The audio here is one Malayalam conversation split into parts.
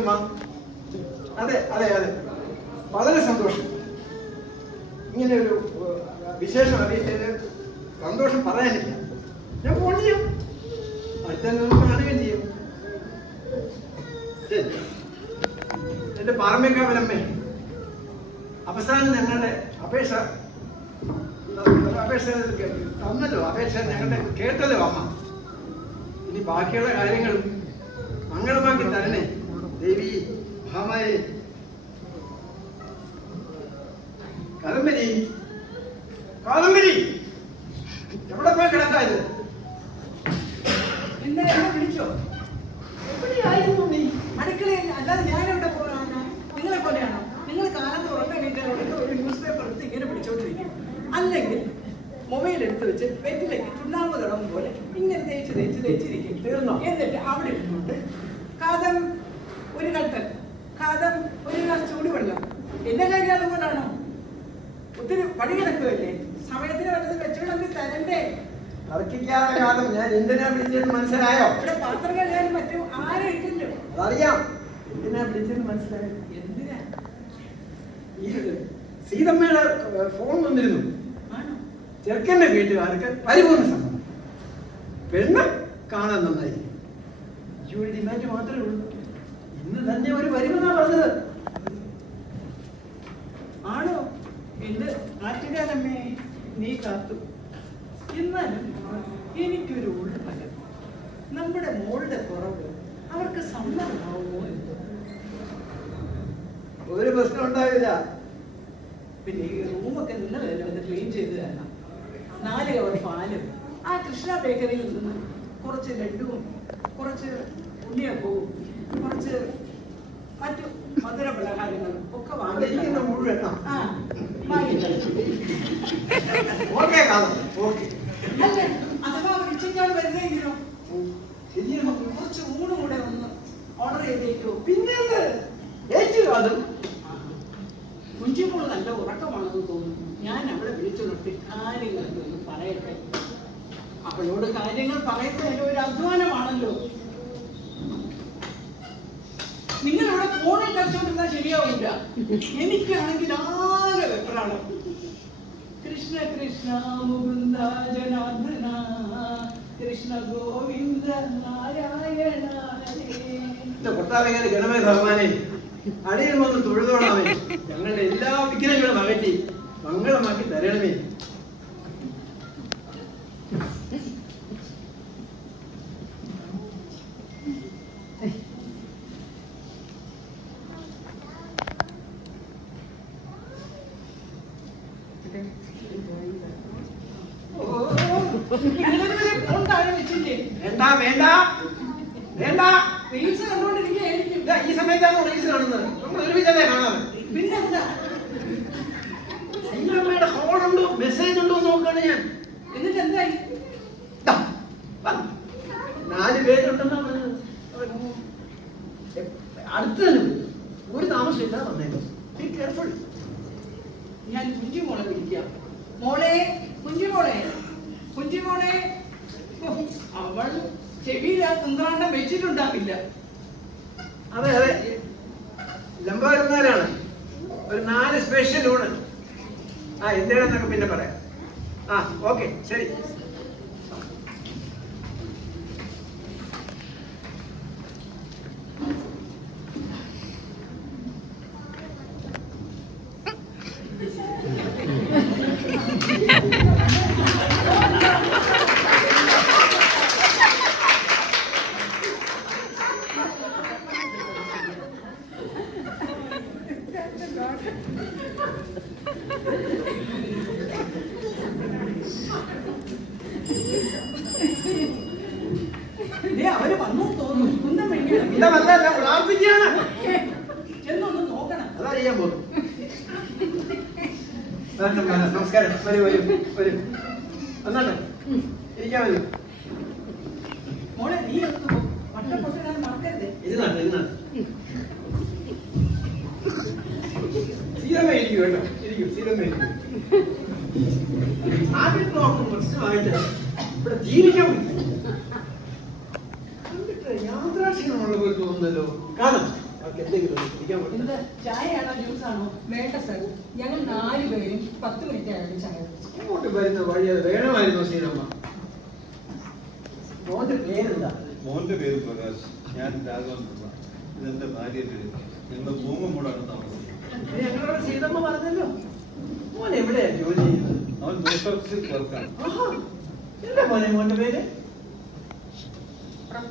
എവിടെയെങ്കിലും വാ. അതെ അതെ അതെ, വളരെ സന്തോഷം. ഇങ്ങനെ ഒരു വിശേഷം അറിയിച്ചതിന് സന്തോഷം പറയാനില്ല. ഞാൻ ഫോൺ ചെയ്യും, അടുത്ത നമുക്ക് കാണുകയും ചെയ്യും. എന്റെ പാറമേക്കാവലമ്മേ, അവസാനം ഞങ്ങളുടെ അപേക്ഷ തന്നല്ലോ, അപേക്ഷ ഞങ്ങളുടെ കേട്ടല്ലോ അമ്മ. ഇനി ബാക്കിയുള്ള കാര്യങ്ങളും മംഗളമാക്കി തരണേ ദേവി മഹാമായേ. കാദംബരി, കാദംബരി, എവിടെ പോയി കിടക്കാത്? എന്നെ വിളിച്ചോ? എവിടെയായിരുന്നു നീ? അടുക്കളയിൽ. അല്ലാതെ ഞാനെവിടെ പോകാനാ? നിങ്ങളെ പോലെയാണോ? നിങ്ങൾ കാലത്ത് ഉറങ്ങിയിട്ട് ഒരു ന്യൂസ് പേപ്പർ എടുത്ത് ഇങ്ങനെ പിടിച്ചോണ്ടിരിക്കും, അല്ലെങ്കിൽ മൊബൈൽ എടുത്ത് വെച്ച് വെറ്റിലേക്ക് ചുണ്ണാമ്പ് തുടങ്ങും പോലെ ഇങ്ങനെ തേച്ചിരിക്കും. തീർന്നോ? എന്നിട്ട് അവിടെ ഇരുന്നുകൊണ്ട് കാദം ഒരു കട്ടൻ, കാദം ഒരു ഗ്ലാസ് ചൂടുവെള്ളം. എന്റെ കാര്യം അതുകൊണ്ടാണോ? ഒത്തിരി പണി കിടക്കുകയല്ലേ, സമയത്തിന് വല്ലത് വെച്ചോണെങ്കിൽ തരണ്ടേ? തർക്കിക്കാതെ കാലം ഞാൻ എന്തിനാ വിളിച്ചതെന്ന് മനസ്സിലായോ? ഇവിടെ പാത്രം കഴിയാനും മറ്റും ആരും ഇട്ടില്ലോ. അറിയാം എന്തിനാ വിളിച്ചതെന്ന് മനസ്സിലായോ? എന്തിനാ? ഈ സീതമ്മയുടെ ഫോൺ വന്നിരുന്നു. ചെറുക്കന്റെ വീട്ടുകാർക്ക് പരിപൂർണ്ണ സമ്മതം. പെണ്ണ് കാണാൻ നന്നായി. ഈ ഒരു ഡിമാൻഡ് മാത്രമേ ഉള്ളൂ. ഇന്ന് തന്നെ ഒരു വരുമെന്നാ പറഞ്ഞത്. ആണോ? എന്റെ ആറ്റുകാലമ്മേ, നീ കാത്തു. എന്നാലും എനിക്കൊരു ഉൾഫലം. നമ്മുടെ മോളുടെ കുറവ് അവർക്ക് സമ്മതമാവുമോ എന്തോ? ഒരു പ്രശ്നം ഉണ്ടാവില്ല. പിന്നെ ഈ റൂമൊക്കെ നിങ്ങളല്ലേ ഒന്ന് ക്ലീൻ ചെയ്ത് തരണം. 4 കവർ പാലും ആ കൃഷ്ണ ബേക്കറിയിൽ നിന്ന് കുറച്ച് ലഡുവും കുറച്ച് ഉണ്ണിയപ്പവും കുറച്ച് മറ്റു മധുര പലഹാരങ്ങളും ഒക്കെ വാങ്ങിയിരിക്കുന്ന മുഴുവൻ. ആ വാങ്ങിച്ചു. അല്ലേ, അഥവാ വിളിച്ചാൽ വരുന്നെങ്കിലോ? കുറച്ച് ഊണ് കൂടെ ഒന്ന് ഓർഡർ ചെയ്തേക്കോ? പിന്നെ ഏറ്റു കാതും. കുഞ്ചിമോള് നല്ല ഉറക്കമാണെന്ന് തോന്നുന്നു. ഞാൻ അവളെ വിളിച്ചു നിർത്തി കാര്യങ്ങളൊക്കെ ഒന്ന് പറയട്ടെ. അവളോട് കാര്യങ്ങൾ പറയുന്നതിന് ഒരു അധ്വാനമാണല്ലോ. നിങ്ങളവിടെ ഫോണിൽ കളിച്ചോണ്ടിരുന്നാൽ ശരിയാവില്ല. എനിക്കാണെങ്കിൽ ആകെ വെപ്രാളം. കൃഷ്ണ കൃഷ്ണ മുകുന്ദ ജനാർദ്ദന കൃഷ്ണ ഗോവിന്ദ നാരായണ. കൊട്ടാരക്കാര് ഗണമേ ഭഗവാനെ, അടിയിൽ വന്ന് തൊഴുതോണമേ. ഞങ്ങളുടെ എല്ലാ വിഘ്നങ്ങളും അകറ്റി മംഗളമാക്കി തരണമേ. വേണ്ട വേണ്ട വേണ്ട, റീൽസ് കണ്ടോണ്ടിരിക്കുകയായിരിക്കും. ഈ സമയത്താണ് റീൽസ് കാണുന്നത്. നമ്മൾ ഒരുമിച്ചല്ലേ കാണാറ്. പിന്നെന്താ? സീതമ്മയുടെ ഫോൺ ഉണ്ടോ, മെസ്സേജ് ഉണ്ടോ നോക്കാണ് ഞാൻ. എന്നിട്ട് എന്തായി? 4 പേരുണ്ടെന്നാ പറഞ്ഞത്. അടുത്ത് തന്നെ ഒരു താമസമില്ല വന്നേക്കും. Be careful. ഞാൻ കുഞ്ചിമോളെ വിളിക്കാം. മോളെ, കുഞ്ചിമോളെ, കുഞ്ചിമോളെ. അവൾ ചെവിയിൽ ആ കുന്ത്രാണ്ടം വെച്ചിട്ടുണ്ടാവില്ല. അതെ അതെ, ലംബാരുന്നാലാണ്. ഒരു 4 സ്പെഷ്യൽ ഊണ്. എന്താണെന്നൊക്കെ പിന്നെ പറയാം. ഓക്കെ, ശരി. അവര് വന്നു തോന്നുന്നു. ഒന്നും വേണ്ടിയാണ് ചെന്നൊന്ന് നോക്കണം. അതറിയാൻ പോകുന്നു. നമസ്കാരം. വരൂ വരൂ വരൂ, വന്നാട്ടെ, ഇരിക്കാൻ വരൂ. മോളെ, നീ വട്ടം പൊട്ടിടാൻ മറക്കരുത്. ഇരുന്നാട്ടെ ഇരുന്നാട്ടെ. സീതമ്മ ഇരിക്കൂ കേട്ടോ, ഇരിക്കൂ. സീതമ്മ ഇരിക്കൂ. ആദ്യം നോക്കും പ്രശ്നമായിട്ട് ഇവിടെ ജീവിക്കാൻ പറ്റും. കണ്ടിട്ട് യാത്രാക്ഷീണമുള്ള പോലെ തോന്നുന്നല്ലോ. കാരണം അവർക്ക് എന്തെങ്കിലും ഒന്ന് കുടിക്കാൻ എന്ത് കൊടുത്താൽ. ചായയാണോ ജ്യൂസാണോ? വേണ്ട സർ, ഞങ്ങൾ 4 പേരും 10 മിനിറ്റ് ആയാലും ചായ കുടിച്ചു. ഇങ്ങോട്ട് വരുന്ന വഴി അത് വേണമായിരുന്നു സീനമ്മ. മോന്റെ പേരെന്താ? മോന്റെ പേര് പ്രകാശ്, ഞാൻ രാഘവൻ പിള്ള. ഇതെന്റെ ഭാര്യയുടെ പേര്. ഞങ്ങൾ പൂങ്ങുമ്പോഴാണ് താമസിക്കുന്നത്. ഞങ്ങളോട് സീതമ്മ പറഞ്ഞല്ലോ. മോൻ എവിടെയാ ജോലി ചെയ്യുന്നത്? അവൻ പോസ്റ്റ് ഓഫീസിൽ ക്ലർക്കാണ്. ആഹാ, എന്താ മോന്റെ പേര്?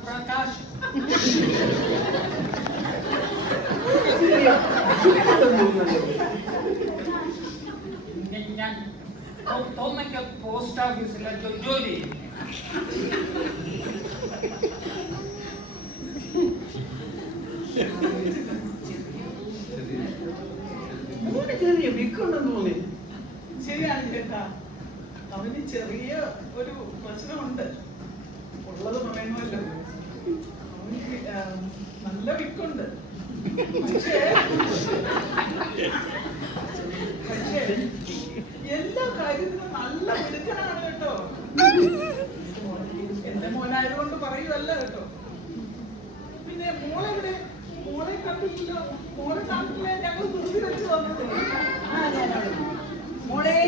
പ്രകാശ്. ഞാൻ തോമയ്ക്ക് പോസ്റ്റ് ഓഫീസിൽ ജോലി ചെയ്യും. മോന് ചെറിയ വിക്കുണ്ടെന്ന് തോന്നി. ശരിയാണ് ചേട്ടാ, അവന് ചെറിയ ഒരു പ്രശ്നമുണ്ട്. ഉള്ളത് പറയണമല്ലോ. അവന് നല്ല വിക്കുണ്ട്. പക്ഷേ എല്ലാ കാര്യത്തിനും നല്ല മിടുക്കനാണ് കേട്ടോ. എന്റെ മോനായതുകൊണ്ട് പറയുമല്ല കേട്ടോ. പിന്നെ മോളെവിടെ? മോളെ കണ്ടിട്ടില്ല. മോളെ കണ്ടില്ല. ഞങ്ങൾ കുറിച്ച് വെച്ച് വന്നത്. മോളെ,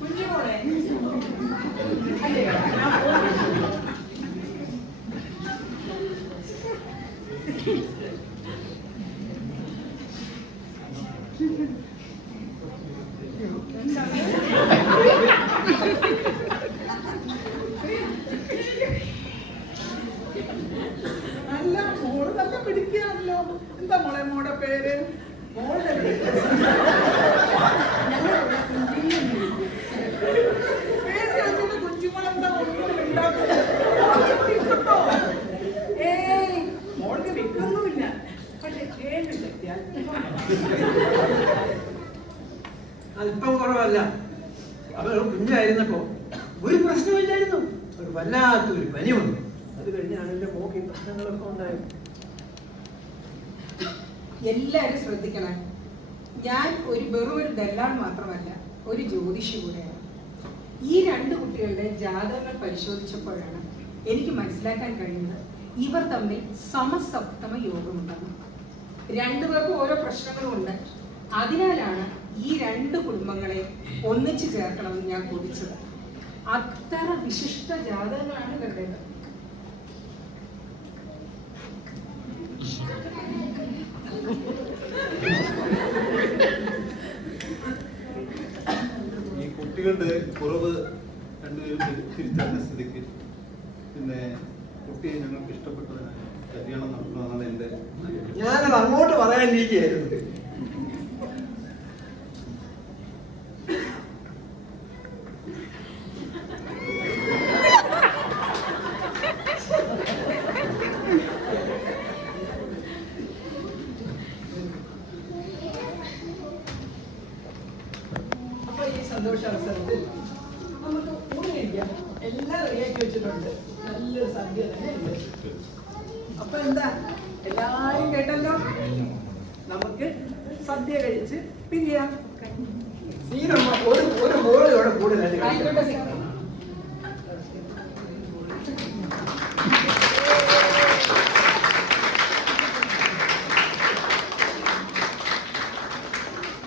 കുഞ്ഞു മോളെ അല്ലേ? നല്ല മോള് നല്ല പിടിക്കുകയാണല്ലോ. എന്താ മോളെ മോടെ പേര്? മോളുടെ പേര് പേര് ചോദിച്ചിട്ട് കുഞ്ചുമോളെന്താ ഒന്നും ഉണ്ടാക്കുന്നത്? ഏയ്, മോൾക്ക് വിൽക്കൊന്നുമില്ല. പക്ഷെ ഏഴ് ശക്തിയാൽ അല്പം കുറവല്ല. അവൾ കുഞ്ഞായിരുന്നപ്പോ ഒരു പ്രശ്നമില്ലായിരുന്നു. ഒരു വല്ലാത്തൊരു പനി വന്നു. അത് കഴിഞ്ഞാണ് എന്റെ മോക്ക് ഈ പ്രശ്നങ്ങളൊക്കെ ഉണ്ടായത്. എല്ലാവരും ശ്രദ്ധിക്കണം. ഞാൻ വെറും ഒരു ദല്ലാൾ മാത്രമല്ല, ഒരു ജ്യോതിഷി കൂടെയാണ്. ഈ 2 കുട്ടികളുടെ ജാതകങ്ങൾ പരിശോധിച്ചപ്പോഴാണ് എനിക്ക് മനസ്സിലാക്കാൻ കഴിയുന്നത് ഇവർ തമ്മിൽ സമസപ്തമ യോഗമുണ്ടെന്ന്. 2 പേർക്കും ഓരോ പ്രശ്നങ്ങളുമുണ്ട്. അതിനാലാണ് ഈ 2 കുടുംബങ്ങളെ ഒന്നിച്ചു ചേർക്കണമെന്ന് ഞാൻ കൊതിച്ചത്. അത്ര വിശിഷ്ട ജാതകങ്ങളാണ് ഇവരുടേത്. ഈ കുട്ടികളുടെ കുറവ് രണ്ടുപേരും തിരിച്ചറിഞ്ഞ സ്ഥിതിക്ക് പിന്നെ കുട്ടിയെ ഞങ്ങൾക്ക് ഇഷ്ടപ്പെട്ടതിനാൽ കല്യാണം നടത്തുന്നതാണ് എൻ്റെ ആഗ്രഹം. ഞാനത് അങ്ങോട്ട് പറയാനിരിക്കുകയായിരുന്നു. അപ്പൊ ഈ സന്തോഷാവസരത്തിൽ നമുക്ക് ഊണ് കഴിക്കാം. എല്ലാം റെഡിയാക്കി വെച്ചിട്ടുണ്ട്. നല്ലൊരു സദ്യ തന്നെ ഉണ്ട്. അപ്പൊ എന്താ, എല്ലാരും കേട്ടല്ലോ. നമുക്ക് സദ്യ കഴിച്ച് പിരിയാം. സീനമ്മ ഒരു മോള് ഇവിടെ കൂടുതലായിട്ട് ആയിക്കോട്ടെ. കളിക്കണം.